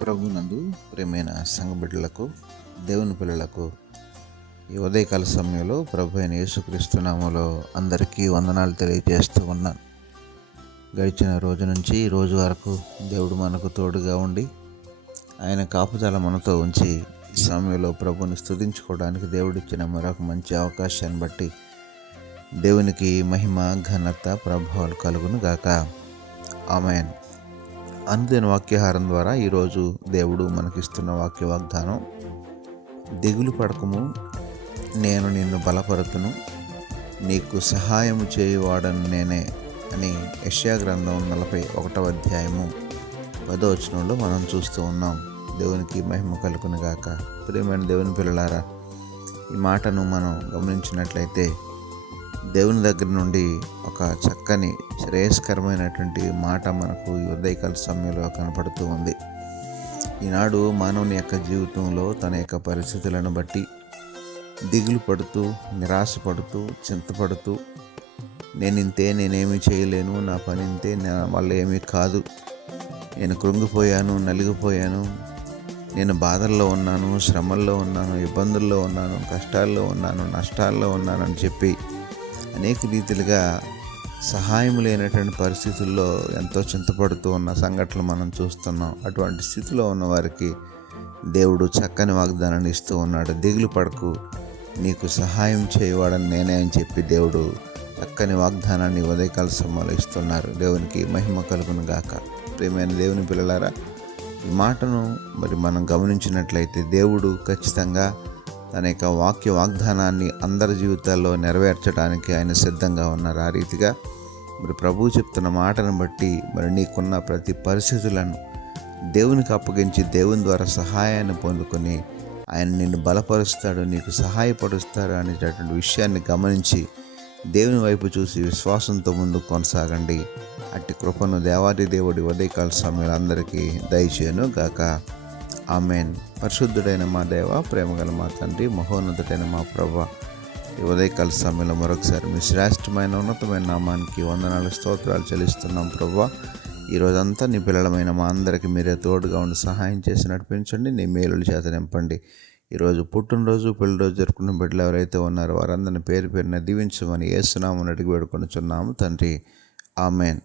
ప్రభునందు ప్రియమైన సంఘ బిడ్డలకు, దేవుని పిల్లలకు ఈ ఉదయకాల సమయంలో ప్రభు అయిన యేసుక్రీస్తు నామములో అందరికీ వందనాలు తెలియజేస్తూ ఉన్నాను. గడిచిన రోజు నుంచి ఈ రోజు వరకు దేవుడు మనకు తోడుగా ఉండి ఆయన కాపుదల మనతో ఉంచి ఈ సమయంలో ప్రభుని స్తుతించుకోవడానికి దేవుడిచ్చిన మరొక మంచి అవకాశాన్ని బట్టి దేవునికి మహిమ, ఘనత, ప్రభావాలు కలుగును గాక. ఆమేన్. అనుదిన వాక్యాహారం ద్వారా ఈరోజు దేవుడు మనకిస్తున్న వాక్య వాగ్దానం, దిగులు పడకము, నేను నిన్ను బలపరుతును, నీకు సహాయము చేయువాడను నేనే అని యెషయా గ్రంథం 41వ అధ్యాయము 10వ వచనంలో మనం చూస్తూ ఉన్నాం. దేవునికి మహిమ కలుగును గాక. ప్రియమైన దేవుని పిల్లలారా, ఈ మాటను మనం గమనించినట్లయితే దేవుని దగ్గర నుండి ఒక చక్కని శ్రేయస్కరమైనటువంటి మాట మనకు ఈ ఉదయకాల సమయంలో కనపడుతూ ఉంది. ఈనాడు మానవుని యొక్క జీవితంలో తన యొక్క పరిస్థితులను బట్టి దిగులు పడుతూ, నిరాశపడుతూ, చింతపడుతూ, నేనేమీ చేయలేను, నా పని ఇంతే, నా వల్ల ఏమీ కాదు, నేను కృంగిపోయాను, నలిగిపోయాను, నేను బాధల్లో ఉన్నాను, శ్రమల్లో ఉన్నాను, ఇబ్బందుల్లో ఉన్నాను, కష్టాల్లో ఉన్నాను, నష్టాల్లో ఉన్నాను అని చెప్పి అనేక రీతిలుగా సహాయం లేనటువంటి పరిస్థితుల్లో ఎంతో చింతపడుతూ ఉన్న సంఘటనలు మనం చూస్తున్నాం. అటువంటి స్థితిలో ఉన్న వారికి దేవుడు చక్కని వాగ్దానాన్ని ఇస్తూ ఉన్నాడు. దిగులు పడకు, నీకు సహాయం చేయవాడని నేనే అని చెప్పి దేవుడు చక్కని వాగ్దానాన్ని ఉదయకాల సమయంలో ఇస్తున్నారు. దేవునికి మహిమ కలుగును గాక. ప్రియమైన దేవుని పిల్లలారా, ఈ మాటను మనం గమనించినట్లయితే దేవుడు ఖచ్చితంగా తన యొక్క వాక్య వాగ్దానాన్ని అందరి జీవితాల్లో నెరవేర్చడానికి ఆయన సిద్ధంగా ఉన్నారు. ఆ రీతిగా ప్రభువు చెప్తున్న మాటను బట్టి నీకున్న ప్రతి పరిస్థితులను దేవునికి అప్పగించి దేవుని ద్వారా సహాయాన్ని పొందుకొని ఆయన నిన్ను బలపరుస్తాడు, నీకు సహాయపరుస్తాడు అనేటటువంటి విషయాన్ని గమనించి దేవుని వైపు చూసి విశ్వాసంతో ముందుకు కొనసాగండి. అట్టి కృపను దేవాది దేవుడి ఉదయకాల సమయంలో అందరికీ దయచేయను గాక. ఆమేన్. పరిశుద్ధుడైన మా దేవ, ప్రేమగల మా తండ్రి, మహోన్నతుడైన మా ప్రభువా, ఈ ఉదయకాల సమయంలో మరొకసారి మీ శ్రేష్టమైన ఉన్నతమైన నామానికి వందనాలు, స్తోత్రాలు చెల్లిస్తున్నాం ప్రభువా. ఈరోజంతా నీ పిల్లలమైన మా అందరికీ మీరే తోడుగా ఉండి సహాయం చేసి నడిపించండి, నీ మేలుల చేత నింపండి. ఈరోజు పుట్టినరోజు, పెళ్లిరోజు జరుపుకున్న బిడ్డలు ఎవరైతే ఉన్నారో వారందరిని పేరు పేరున దీవించమని యేసు నామమున అడిగి వేడుకొనుచున్నాము తండ్రి. ఆమేన్.